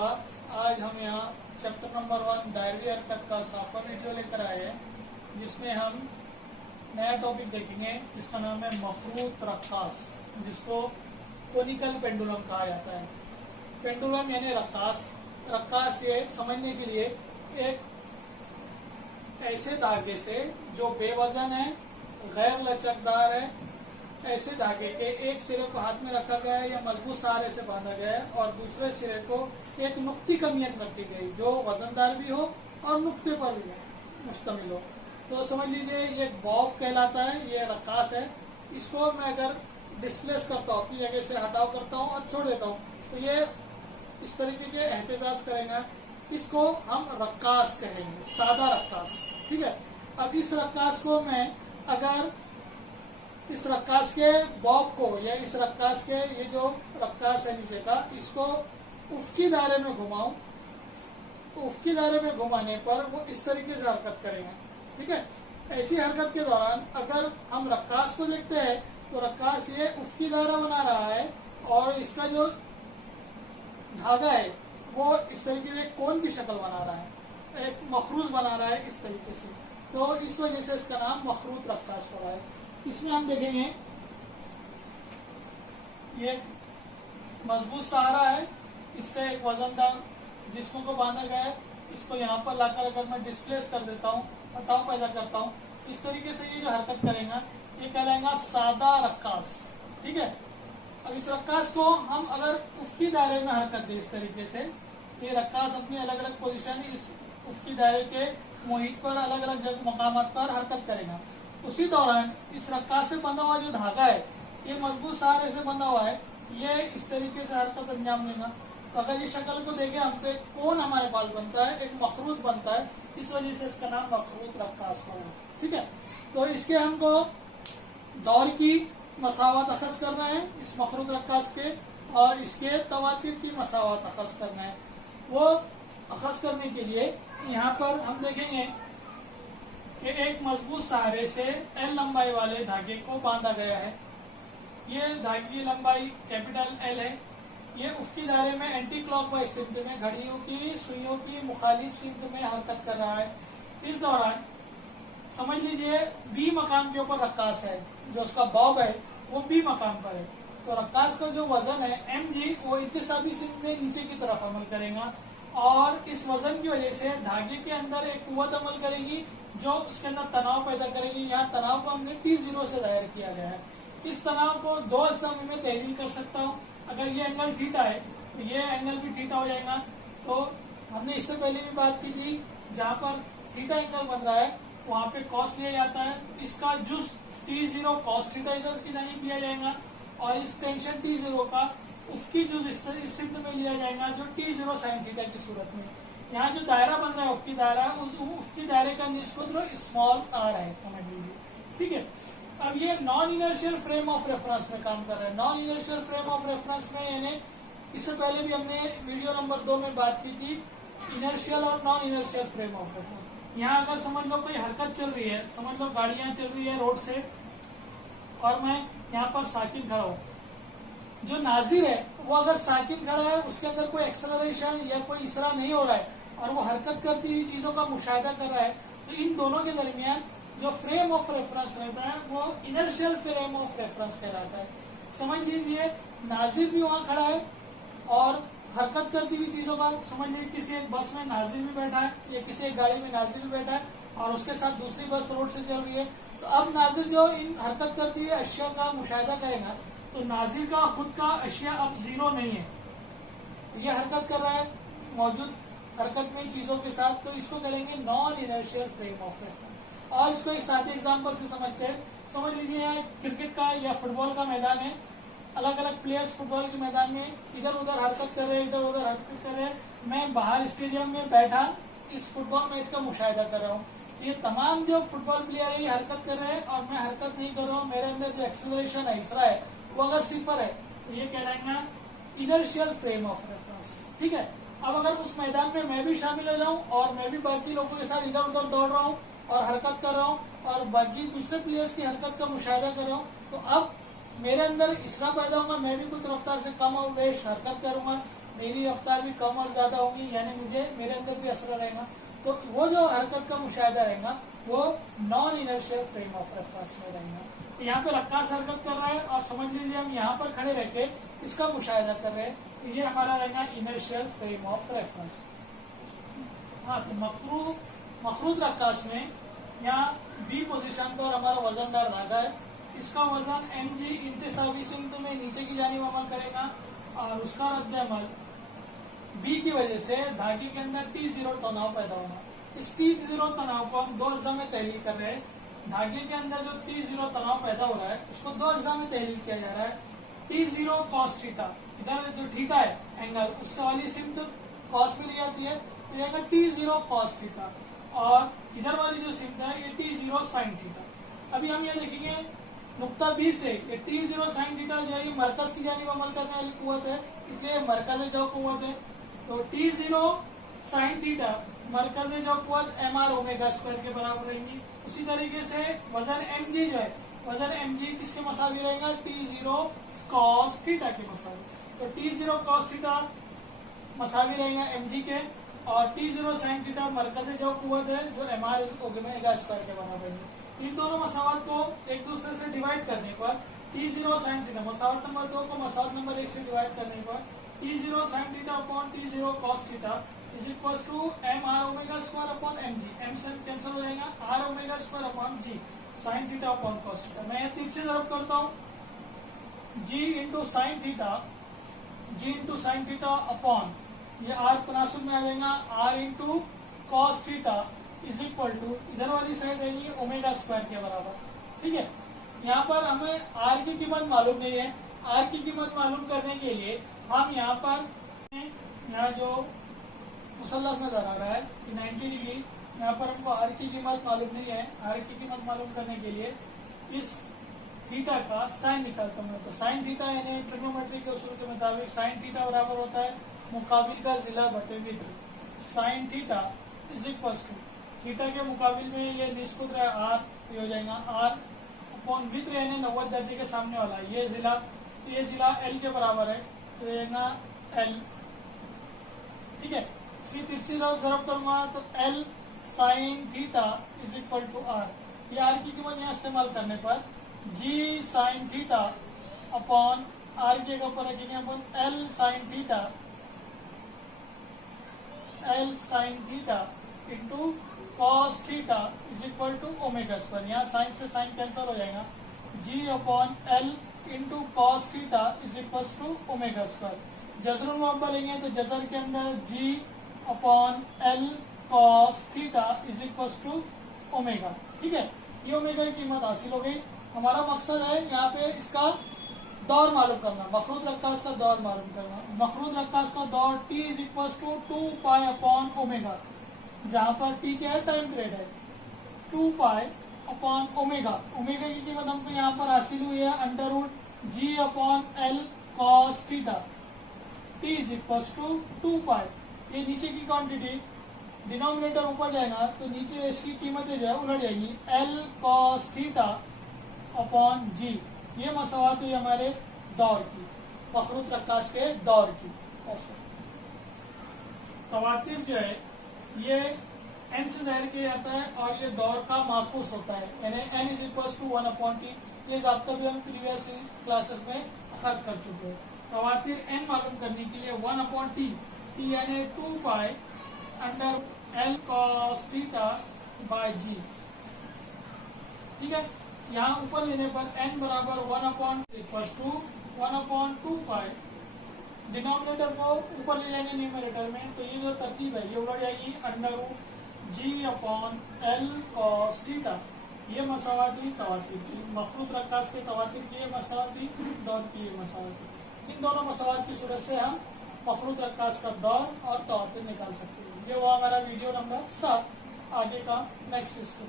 होगा। आज हम यहाँ चैप्टर नंबर 1 डायरी हरकत का सॉफ्टवेयर वीडियो लेकर आए हैं, जिसमें हम नया टॉपिक देखेंगे। इसका नाम है मखरूत रक्कास, जिसको कोनिकल पेंडुलम कहा जाता है। पेंडुलम यानी रक्कास। रक्कास ये समझने के लिए एक ऐसे धागे से जो बेवजन है, गैर लचकदार है, ऐसे धागे के एक सिरे को हाथ में रखा गया है या मजबूत सहारे से बांधा गया है और दूसरे सिरे को एक नुक्ती कमियत रखी गई जो वजनदार भी हो और नुक्ते पर भी मुश्तमिल हो। तो समझ लीजिए ये बॉब कहलाता है, ये रक्कास है। इसको मैं अगर डिस्प्लेस करता हूँ, अपनी जगह से हटाव करता हूँ और छोड़ देता हूँ, तो ये इस तरीके के एहतजाज करेगा। इसको हम रक्कास कहेंगे, सादा रक्कास। ठीक है। अब इस रक्कास को मैं अगर इस रक्कास के बॉब को या इस रक्कास के ये जो रक्कास है नीचे का, इसको उफ़क़ी दायरे में घुमाऊं, तो उफ़क़ी दायरे में घुमाने पर वो इस तरीके से हरकत करेंगे। ठीक है। ऐसी हरकत के दौरान अगर हम रक्कास को देखते हैं तो रक्कास ये उफ़क़ी दायरा बना रहा है और इसका जो धागा है वो इस तरीके से कोन की शक्ल बना रहा है, एक मखरूज बना रहा है इस तरीके से। तो इस वजह से इसका नाम मखरूत रक्कास पड़ा है। इसमें हम देखेंगे ये मजबूत सहारा है, इससे एक वजनदार जिस्म को बांधा गया है। इसको यहाँ पर लाकर अगर मैं डिस्प्लेस कर देता हूँ, हटाव पैदा करता हूँ, इस तरीके से ये जो हरकत करेगा ये कहलाएगा सादा रक्कास। ठीक है। अब इस रक्कास को हम अगर उफ़क़ी दायरे में हरकत दें इस तरीके से, ये रक्कास अपनी अलग अलग पोजीशन इस उफ़क़ी दायरे के मुहित पर अलग अलग जगह मकामात पर हरकत करेगा। उसी दौरान इस रक्कास से बंधा हुआ जो धागा है ये मजबूत सहारे से बंधा हुआ है, ये इस तरीके से हरकत अंजाम लेगा। तो अगर इस शक्ल को देखें हम, तो एक कोन हमारे पास बनता है, एक मखरूत बनता है। इस वजह से इसका नाम मखरूत रक्कास पड़ा। ठीक है। तो इसके हमको दौर की मसावत अखज़ करना है इस मखरूत रक्कास के, और इसके तवातिर की मसावत अखज़ करना है। वो अखज़ करने के लिए यहाँ पर हम देखेंगे कि एक मजबूत सहारे से L लंबाई वाले धागे को बांधा गया है। ये धागे की लंबाई कैपिटल L है। ये उसकी दायरे में एंटी क्लॉकवाइज सिमत में, घड़ियों की सुइयों की मुखालिफ सिमत में हरकत कर रहा है। इस दौरान समझ लीजिए B मकाम के ऊपर रक्कास है, जो उसका बॉब है वो B मकाम पर है। तो रक्कास का जो वजन है mg वो इत्तिसाबी सिमत में नीचे की तरफ अमल करेगा और इस वजन की वजह से धागे के अंदर एक कुव्वत अमल करेगी जो उसके अंदर तनाव पैदा करेगी। यहाँ तनाव को हमने T0 से जाहिर किया गया है। इस तनाव को दो हिस्सों में तहलील कर सकता हूँ। अगर ये एंगल थीटा है तो ये एंगल भी थीटा हो जाएगा। तो हमने इससे पहले भी बात की थी, जहाँ पर थीटा एंगल बन रहा है वहाँ पे कॉस लिया जाता है। इसका जुज T0 कॉस थीटा इधर की जानिब लिया जाएगा और इस टेंशन T0 का उसकी जुज इस सिद्ध में लिया जाएगा जो T0 साइन थीटा की सूरत में। यहाँ जो दायरा बन रहा है उफ़क़ी दायरा, उस उफ़क़ी दायरे का निस्बत स्मॉल आर है, समझ लीजिए। ठीक है। अब ये non inertial frame of reference में काम कर रहा है। Non inertial frame of reference में यानी इससे पहले भी हमने वीडियो नंबर 2 में बात की थी इनर्शियल और non inertial frame of reference. यहाँ अगर समझ लो कोई हरकत चल रही है, समझ लो गाड़ियां चल रही है रोड से और मैं यहाँ पर साकिन खड़ा हूँ, जो नाजिर है वो अगर साकिन खड़ा है उसके अंदर कोई एक्सेलरेशन या कोई इसरा नहीं हो रहा है और वो हरकत करती हुई चीजों का मुशाहिदा कर रहा है, तो इन दोनों के दरमियान जो फ्रेम ऑफ रेफरेंस रहता है वो इनर्शियल फ्रेम ऑफ रेफरेंस कहलाता है। समझ लीजिए नाजिर भी वहाँ खड़ा है और हरकत करती हुई चीजों का, समझ लीजिए किसी एक बस में नाजिर भी बैठा है या किसी एक गाड़ी में नाजिर भी बैठा है और उसके साथ दूसरी बस रोड से चल रही है। तो अब नाजिर जो इन हरकत करती हुई अशिया का मुशाहिदा करेगा तो नाजिर का खुद का अशिया अब जीरो नहीं है, ये हरकत कर रहा है मौजूद हरकत में चीजों के साथ, तो इसको करेंगे non inertial frame of reference. और इसको एक सादे एग्जांपल से समझते हैं। समझ लीजिए यहाँ क्रिकेट का या फुटबॉल का मैदान है, अलग अलग प्लेयर्स फुटबॉल के मैदान में इधर उधर हरकत कर रहे हैं, इधर उधर हरकत कर रहे हैं। मैं बाहर स्टेडियम में बैठा इस फुटबॉल मैच का मुशाहिदा कर रहा हूँ। ये तमाम जो फुटबॉल प्लेयर है ये हरकत कर रहे हैं और मैं हरकत नहीं कर रहा हूँ। मेरे अंदर जो एक्सेलरेशन है, इसरा है, वो अगर सिफर है तो ये कहलाएगा इनर्शियल फ्रेम ऑफ रेफरेंस। ठीक है। अब अगर उस मैदान में मैं भी शामिल हो जाऊं और मैं भी बाकी लोगों के साथ इधर उधर दौड़ रहा हूं और हरकत कर रहा हूं और बाकी दूसरे प्लेयर्स की हरकत का मुशाहिदा कर रहा हूं, तो अब मेरे अंदर इसरा पैदा होगा, मैं भी कुछ रफ्तार से कम और बेश हरकत करूंगा, मेरी रफ्तार भी कम और ज्यादा होगी, यानी मुझे मेरे अंदर भी असर रहेगा। तो वो जो हरकत का मुशाहिदा रहेगा वो non inertial frame of reference में रहेगा। तो यहाँ पे रक्कास हरकत कर रहा है और समझ लीजिए हम यहाँ पर खड़े रह के इसका मुशाहिदा कर रहे हैं, तो ये हमारा रहेगा इनर्शियल फ्रेम ऑफ रेफरेंस। हाँ, तो मखरूद रक्कास में यहाँ बी पोजीशन पर हमारा वजनदार धागा है, इसका वजन mg इंतसावी सिमत में नीचे की जानिब अमल करेगा और उसका रद्द अमल बी की वजह से धागे के अंदर T0 तनाव पैदा होगा। इस T0 तनाव को हम 2 अज्जा में तहलील कर रहे हैं। धागे के अंदर जो T0 तनाव पैदा हो रहा है उसको 2 अज्जा में तहलील किया जा रहा है। T0 cos थीटा, इधर जो थीटा है एंगल, उससे वाली सिमत cos में ली जाती है, तो यह T0 cos थीटा, और इधर वाली जो सिमत है ये T0 sin थीटा। अभी हम ये देखेंगे नुक्ता बी से ये T0 sin थीटा जो है मरकज की जानिब अमल करने वाली कुव्वत है, इसलिए मरकज जो कुव्वत है। तो T0 sin थीटा मरकज जो कुव्वत mr ओमेगा स्क्वायर के बराबर रहेंगी। उसी तरीके से वजन mg जो है, वजन mg किसके मसावी रहेगा? T0 cos थीटा के मसावी। तो T0 cos थीटा मसावी रहेगा mg के, और T0 sin थीटा मरकज जो कुव्वत है जो mr ओमेगा स्क्वायर के बराबर है। इन दोनों मसावत को एक दूसरे से डिवाइड करने पर T0 sin थीटा मसावत नंबर 2 को मसावत नंबर 1 से डिवाइड करने पर T0 sin theta upon T0 cos theta is equal to mr omega square upon mg, m से कैंसिल हो जाएगा, r omega square upon g sin theta upon cos theta. मैं यहाँ 3 से ज़रब करता हूँ, g into sine theta upon ये r तनासुब में आ जाएगा r into cos theta is equal to इधर वाली साइड रहेगी ओमेगा स्क्वायर के बराबर। ठीक है, यहाँ पर हमें r की कीमत मालूम नहीं है। r की कीमत मालूम करने के लिए हम यहाँ पर जो मुसल्लस नजर आ रहा है 90 डिग्री, यहाँ पर हमको r की कीमत मालूम नहीं है। r की कीमत मालूम करने के लिए इस थीटा का साइन निकालता हूँ। तो साइन थीटा यानी ट्रिग्नोमेट्री के उसूल के मुताबिक साइन थीटा बराबर होता है मुकाबिल का जिला बटे वित्र। Sine theta is equal to theta के मुकाबिल में ये निस्बत है r, हो जाएगा r अपॉन वित्र यानी 90 दर्जे के सामने वाला ये जिला l के बराबर है, तो रहेगा l। ठीक है, इसी तिरछी ज़रब करूंगा तो l sine theta is equal to r। ये r की कीमत यहाँ इस्तेमाल करने पर g sine theta upon r के ऊपर रखेंगे अपन l sine theta into cos theta is equal to omega square. यहाँ साइन से साइन कैंसिल हो जाएगा, g upon l into cos theta is equal to omega square. जजरुल मुरब्बा लेंगे तो जजर के अंदर g upon l cos theta is equal to omega. ठीक है, ये ओमेगा की कीमत हासिल हो गई। हमारा मकसद है यहाँ पे इसका दौर मालूम करना, मखरूद रक्कास का दौर मालूम करना। मखरूद रक्कास का दौर t is equal to 2 pi upon omega, जहाँ पर t क्या है? टाइम पीरियड है। 2 पाई अपॉन ओमेगा, ओमेगा की कीमत हमको यहाँ पर हासिल हुई है under root g upon l cos theta, t is equal to 2 pi. ये नीचे की क्वांटिटी डिनोमिनेटर ऊपर जाएगा तो नीचे इसकी कीमतें जो है उलट जाएगी, l cos theta upon g। ये मसावत हुई हमारे दौर की, मखरूद रक्कास के दौर की। तवातिर जो है ये n से ज़ाहिर किया जाता है और ये दौर का माकूस होता है, यानी n is equal to 1 upon T. ये ज़ाब्ता भी हम प्रीवियस क्लासेस में खर्च कर चुके हैं। तवातिर n मालूम करने के लिए 1 अपॉन टी, टी यानी 2 pi under l cos theta by g। ठीक है, यहाँ ऊपर लेने पर n बराबर 1 upon equal to 1 upon 2 pi, denominator को ऊपर ले जाएंगे न्यूमरेटर में, तो ये जो तरतीब है ये उलट जाएगी under root g upon l cos theta. ये मसावत हुई तवातिर की, मखरूद रक्कास के तवातिर की ये मसावत हुई, दौर की ये मसावत हुई। इन दोनों मसावत की सूरत से हम मखरूद रक्कास का दौर और तवातिर निकाल सकते हैं। ये वो हमारा वीडियो नंबर 7 आगे का नेक्स्ट इसको